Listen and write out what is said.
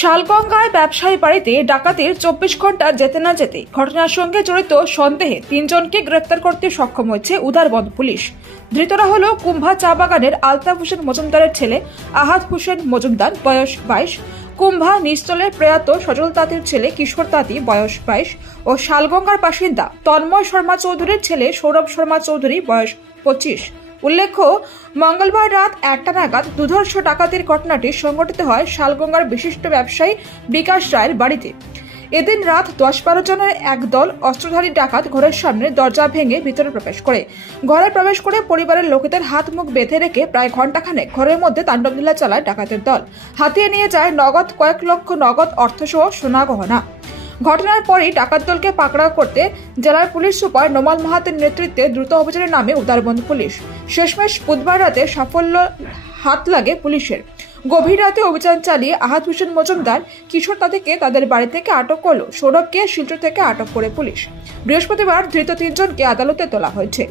শালগঙ্গায় ব্যবসায়ী বাড়িতে ডাকাতির 24 ঘন্টা যেতে না যেতে ঘটনার সঙ্গে জড়িত সন্দেহে 3 জনকে গ্রেফতার করতে সক্ষম হয়েছে উধারবন্দ পুলিশ। ধৃতরা হলো কুম্ভা চা বাগানের আলতাফ হোসেন মজুমদারের ছেলে আহাদ হোসেন মজুমদার, বয়স 22, কুম্ভা নিচতলের প্রয়াত সজল তাঁতির ছেলে কিশোর তাঁতি, বয়স 22 ও শালগঙ্গার বাসিন্দা তন্ময় শর্মা চৌধুরীর ছেলে সৌরভ শর্মা চৌধুরী, বয়স 25। উল্লেখ্য, মঙ্গলবার রাত 1টা নাগাদ দুধর্ষ ডাকাতির ঘটনাটি সংঘটিত হয় শালগঙ্গার বিশিষ্ট ব্যবসায়ী বিকাশ রায়ের বাড়িতে। এদিন রাত 10-12 জনের একদল অস্ত্রধারী ডাকাত ঘরের সামনে দরজা ভেঙে ভিতরে প্রবেশ করে পরিবারের লোকেদের হাত মুখ বেঁধে রেখে প্রায় ঘণ্টাখানেক ঘরের মধ্যে তাণ্ডবলীলা চালায় ডাকাতের দল। হাতিয়ে নিয়ে যায় নগদ কয়েক লক্ষ নগদ অর্থসহ সোনা গহনা। ঘটনার পরই ডাকাত দলকে পাকড়াও করতে জেলার পুলিশ সুপার নোমাল মাহাতের নেতৃত্বে দ্রুত অভিযানে নামে উধারবন্দ পুলিশ। শেষমেশ বুধবার রাতে সাফল্য হাত লাগে পুলিশের। গভীর রাতে অভিযান চালিয়ে আহাদ হোসেন মজুমদার, কিশোর তাঁতিকে তাদের বাড়ি থেকে আটক করল। সৌরভকে শিলচর থেকে আটক করে পুলিশ। বৃহস্পতিবার ধৃত 3 জনকে আদালতে তোলা হয়েছে।